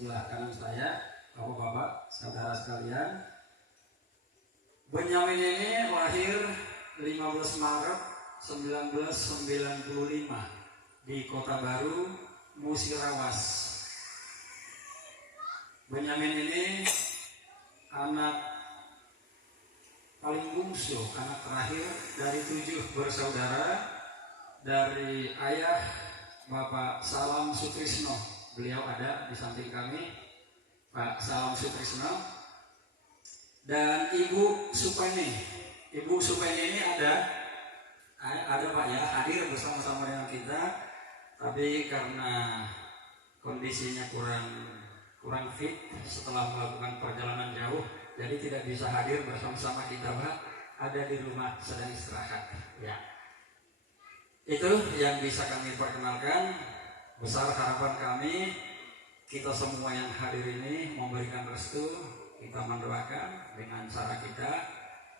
sebelah kanan saya, bapak-bapak, saudara sekalian. Benyamin ini lahir 15 Maret 1995 di Kota Baru, Musirawas. Benyamin ini anak paling bungsu, anak terakhir dari 7 bersaudara, dari ayah Bapak Salam Sutrisno. Beliau ada di samping kami, Pak Salam Sutrisno, dan Ibu Supeni. Ibu Supeni ini ada Pak ya, hadir bersama-sama dengan kita, tapi karena kondisinya kurang fit setelah melakukan perjalanan jauh, jadi tidak bisa hadir bersama-sama kita, Pak. Ada di rumah sedang istirahat ya. Itu yang bisa kami perkenalkan. Besar harapan kami kita semua yang hadir ini memberikan restu, kita mendoakan dengan cara kita,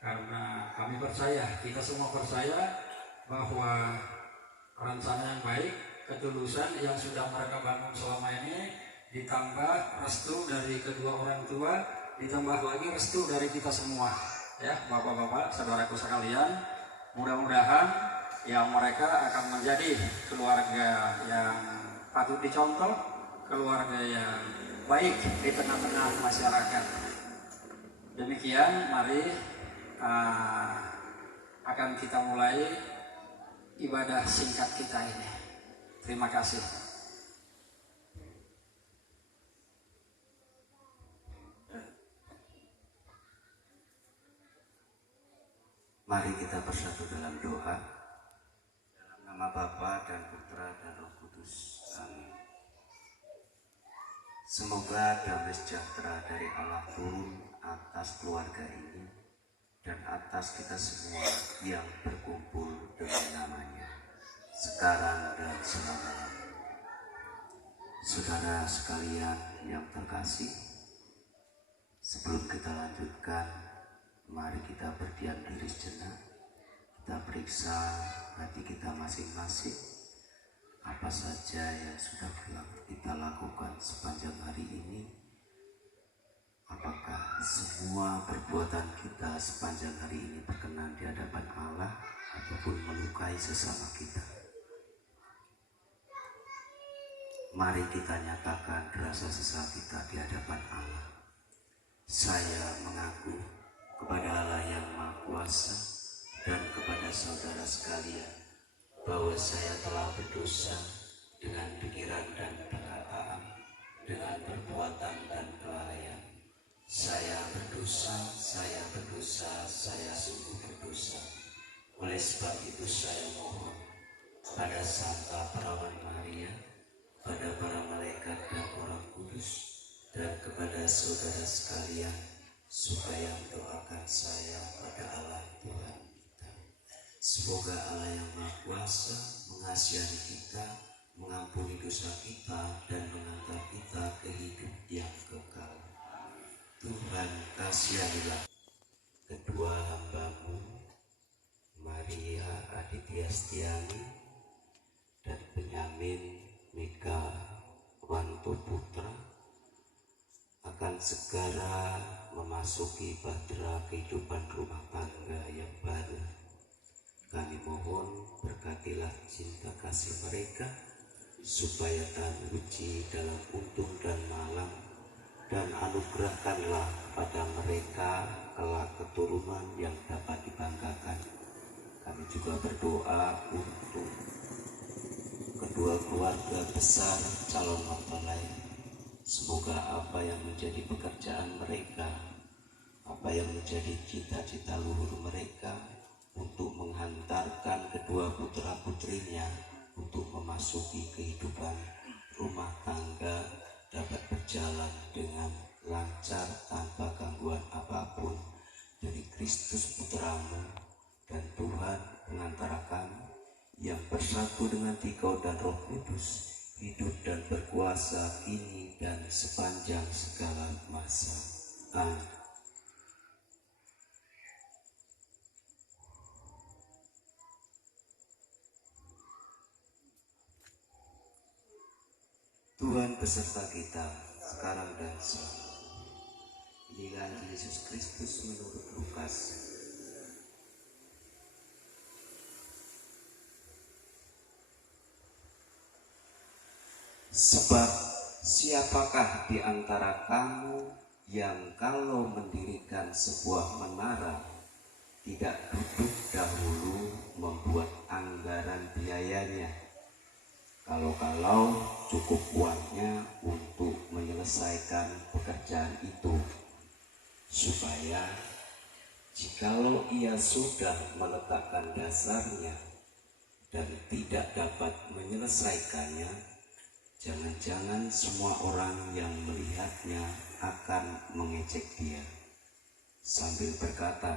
karena kami percaya, kita semua percaya bahwa rencana yang baik, ketulusan yang sudah mereka bangun selama ini, ditambah restu dari kedua orang tua, ditambah lagi restu dari kita semua ya, bapak-bapak, saudaraku sekalian. Mudah-mudahan yang mereka akan menjadi keluarga yang patut dicontoh, keluarga yang baik di tengah-tengah masyarakat. Demikian, mari akan kita mulai ibadah singkat kita ini. Terima kasih. Mari kita bersatu dalam doa. Nama Bapa dan Putra dan Roh Kudus. Amin. Semoga damai sejahtera dari Allah turun atas keluarga ini dan atas kita semua yang berkumpul dengan namanya, sekarang dan selamanya. Saudara sekalian yang terkasih, sebelum kita lanjutkan, mari kita berdiam diri sejenak. Kita periksa hati kita masing-masing, apa saja yang sudah kita lakukan sepanjang hari ini. Apakah semua perbuatan kita sepanjang hari ini berkenan di hadapan Allah ataupun melukai sesama kita? Mari kita nyatakan rasa sesal kita di hadapan Allah. Saya mengaku kepada Allah yang Maha Kuasa dan kepada saudara sekalian bahwa saya telah berdosa dengan pikiran dan perkataan, dengan perbuatan dan kelalaian. Saya berdosa, saya sungguh berdosa. Oleh sebab itu saya mohon pada Santa Perawan Maria, pada para malaikat dan orang kudus, dan kepada saudara sekalian, supaya mendoakan saya pada Allah Tuhan. Semoga Allah yang Maha Kuasa mengasihani kita, mengampuni dosa kita, dan mengantar kita ke hidup yang kekal. Tuhan, kasihanilah kedua hamba-Mu, Maria Aditya Setiani dan Benyamin Mika Wanto Putra, akan segera memasuki bahtera kehidupan rumah tangga yang baru. Kami mohon berkatilah cinta kasih mereka, supaya teruji dalam untung dan malang, dan anugerahkanlah pada mereka kelak keturunan yang dapat dibanggakan. Kami juga berdoa untuk kedua keluarga besar calon mempelai. Semoga apa yang menjadi pekerjaan mereka, apa yang menjadi cita-cita luhur mereka, untuk menghantarkan kedua putra-putrinya untuk memasuki kehidupan rumah tangga dapat berjalan dengan lancar tanpa gangguan apapun dari Kristus Putramu dan Tuhan pengantara kami yang bersatu dengan Dikau dan Roh Kudus, hidup dan berkuasa kini dan sepanjang segala masa. Amin. Tuhan beserta kita. sekarang dan selamanya. Inilah Yesus Kristus menurut Lukas. Sebab siapakah di antara kamu yang kalau mendirikan sebuah menara tidak duduk dahulu membuat anggaran biayanya, kalau cukup uangnya untuk menyelesaikan pekerjaan itu, supaya jikalau ia sudah meletakkan dasarnya dan tidak dapat menyelesaikannya, jangan-jangan semua orang yang melihatnya akan mengejek dia sambil berkata,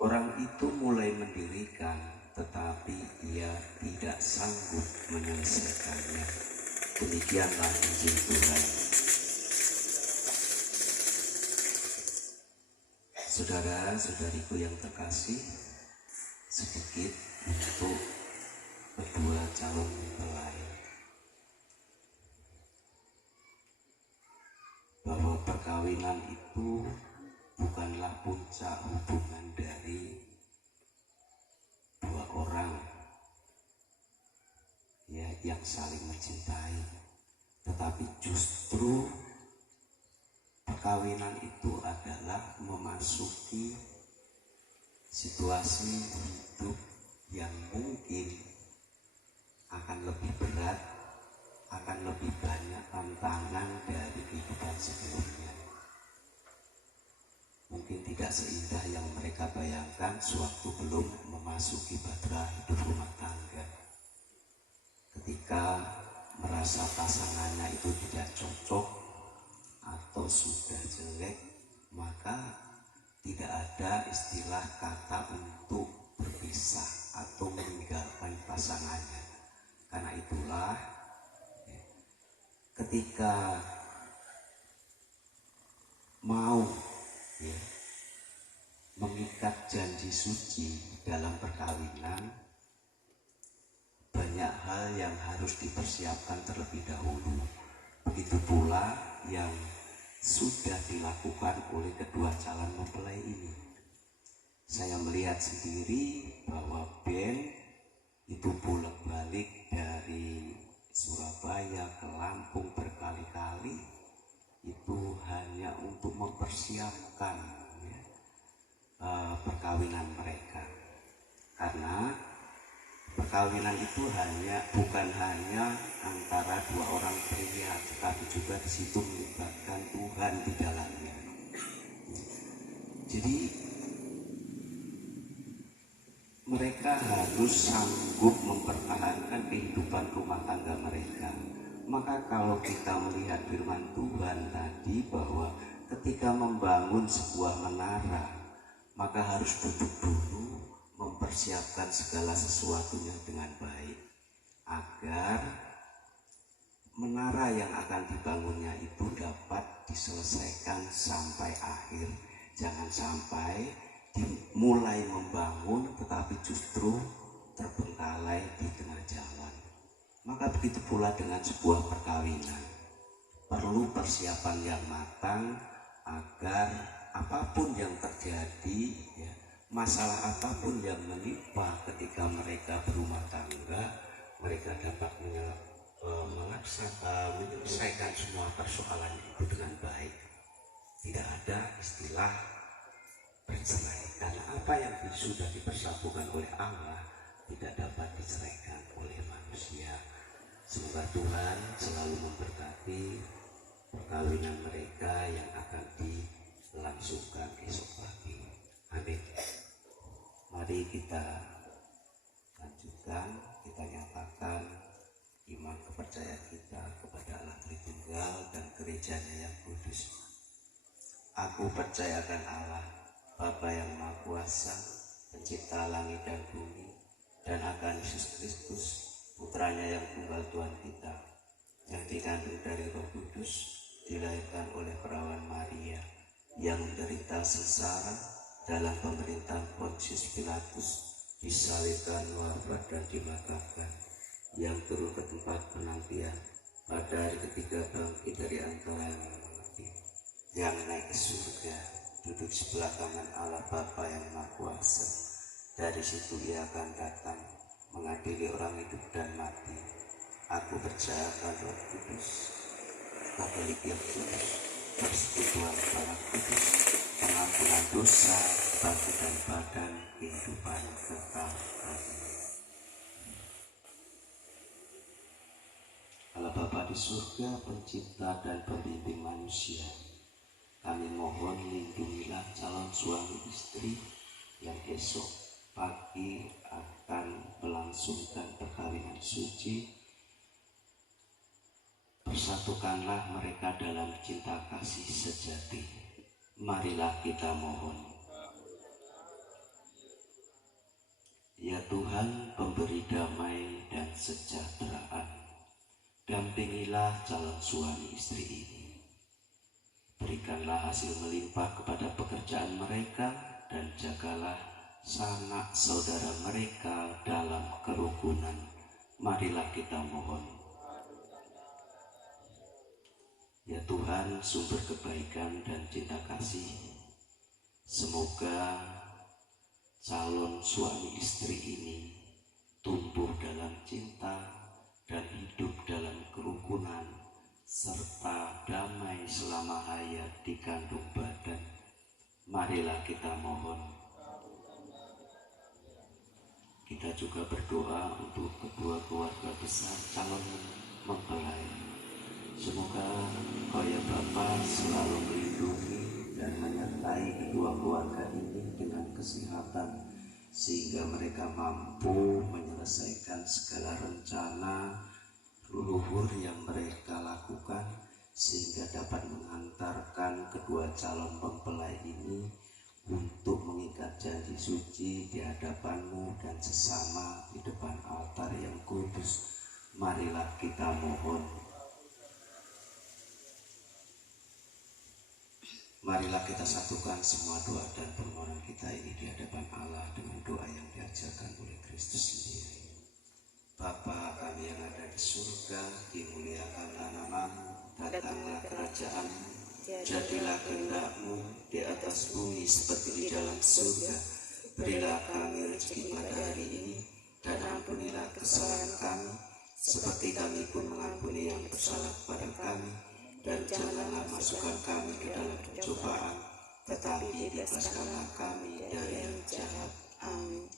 orang itu mulai mendirikan tetapi ia tidak sanggup menyelesaikannya. Demikianlah Injil Tuhan. Saudara-saudariku yang terkasih, sedikit untuk kedua calon mempelai, bahwa perkawinan itu bukanlah puncak hubungan dari dua orang ya yang saling mencintai, tetapi justru perkawinan itu adalah memasuki situasi hidup yang mungkin akan lebih berat, akan lebih banyak tantangan dari kehidupan sebelumnya. Mungkin tidak seindah yang mereka bayangkan sewaktu belum memasuki bahtera hidup rumah tangga. Ketika merasa pasangannya itu tidak cocok atau sudah jelek, maka tidak ada istilah kata untuk berpisah atau meninggalkan pasangannya. Karena itulah ketika mau mengikat janji suci dalam perkawinan, banyak hal yang harus dipersiapkan terlebih dahulu. Begitu pula yang sudah dilakukan oleh kedua calon mempelai ini. Saya melihat sendiri bahwa band itu bolak-balik dari Surabaya ke Lampung berkali-kali, itu hanya untuk mempersiapkan perkawinan mereka. Karena perkawinan itu bukan hanya antara dua orang pria, tetapi juga di situ melibatkan Tuhan di dalamnya. Jadi mereka harus sanggup mempertahankan kehidupan rumah tangga mereka. Maka kalau kita melihat firman Tuhan tadi bahwa ketika membangun sebuah menara, maka harus duduk dulu mempersiapkan segala sesuatunya dengan baik, agar menara yang akan dibangunnya itu dapat diselesaikan sampai akhir. Jangan sampai dimulai membangun tetapi justru terbengkalai di tengah jalan. Maka begitu pula dengan sebuah perkawinan, perlu persiapan yang matang agar apapun yang terjadi, masalah apapun yang menimpa ketika mereka berumah tangga, mereka dapat menyelesaikan semua persoalan itu dengan baik. Tidak ada istilah bercerai, karena apa yang sudah dipersatukan oleh Allah tidak dapat diceraikan oleh manusia. Semoga Tuhan selalu memberkati perkawinan mereka yang akan dilangsungkan esok pagi. Amin. Mari kita lanjutkan, kita nyatakan iman kepercayaan kita kepada Allah Tritunggal dan gerejanya yang kudus. Aku percayakan Allah, Bapa yang Maha Kuasa, pencipta langit dan bumi, dan akan Yesus Kristus, putranya yang tunggal Tuhan kita, yang dikandung dari Roh Kudus, dilahirkan oleh perawan Maria, yang menderita sengsara dalam pemerintahan Pontius Pilatus, disalibkan, wafat dan dimakamkan, yang turun ke tempat penantian, pada hari ketiga bangkit dari antara yang mati, yang naik ke surga, duduk sebelah kanan Allah Bapa yang Maha Kuasa. Dari situ ia akan datang mengadili orang hidup dan mati. Aku percaya akan Roh Kudus, Katolik yang kudus, persekutuan para kudus, pengampunan dosa, bangkitan badan, kehidupan kekal. Amin. Allah Bapa di surga, pencipta dan pembimbing manusia, kami mohon lindungilah calon suami istri yang esok pagi akan melangsungkan perkawinan suci. Persatukanlah mereka dalam cinta kasih sejati. Marilah kita mohon. Ya Tuhan, pemberi damai dan kesejahteraan, dampingilah calon suami istri ini. Berikanlah hasil melimpah kepada pekerjaan mereka dan jagalah sanak saudara mereka dalam kerukunan. Marilah kita mohon. Ya Tuhan, sumber kebaikan dan cinta kasih, semoga calon suami istri ini tumbuh dalam cinta dan hidup dalam kerukunan serta damai selama hayat di kandung badan. Marilah kita mohon. Kita juga berdoa untuk kedua keluarga besar calon mempelai. Semoga Engkau ya Bapa selalu melindungi dan menyertai kedua keluarga ini dengan kesehatan, sehingga mereka mampu menyelesaikan segala rencana leluhur yang mereka lakukan, sehingga dapat mengantarkan kedua calon mempelai ini untuk mengikat janji suci di hadapan-Mu dan sesama di depan altar yang kudus. Marilah kita mohon. Marilah kita satukan semua doa dan permohonan kita ini di hadapan Allah dengan doa yang diajarkan oleh Kristus sendiri. Bapa kami yang ada di surga, dimuliakanlah nama-Mu, datanglah kerajaan-Mu, jadilah kehendak-Mu di atas bumi seperti di dalam surga. Berilah kami rezeki pada hari ini, dan ampunilah kesalahan kami, seperti kami pun mengampuni yang bersalah kepada kami. Dan janganlah masukkan kami ke dalam pencobaan, tetapi bebaskanlah kami dari yang jahat. Amin.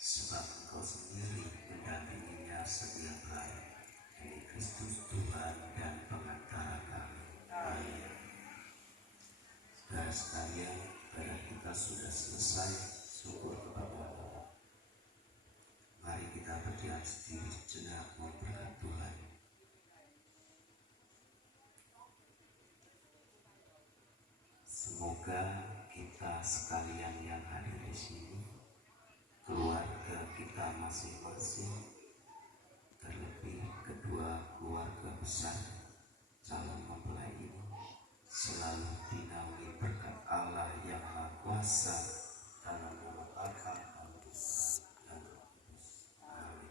Sebab Engkau sendiri mendampinginya setiap hari, demi Kristus Tuhan dan pengantara kami. Amin. Saudara sekalian, ibadah kita sudah selesai. Syukur kepada Allah. Mari kita berdiam diri sejenak memberkat Tuhan. Semoga kita sekalian yang hadir di sini, keluarga kita masing-masing, terlebih kedua keluarga besar calon mempelai ini, selalu dinaungi berkat Allah yang Maha Kuasa dalam nama Bapa dan Putra dan Roh Kudus. Amin.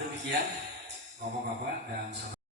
Demikian Bapak-bapak dan saudara.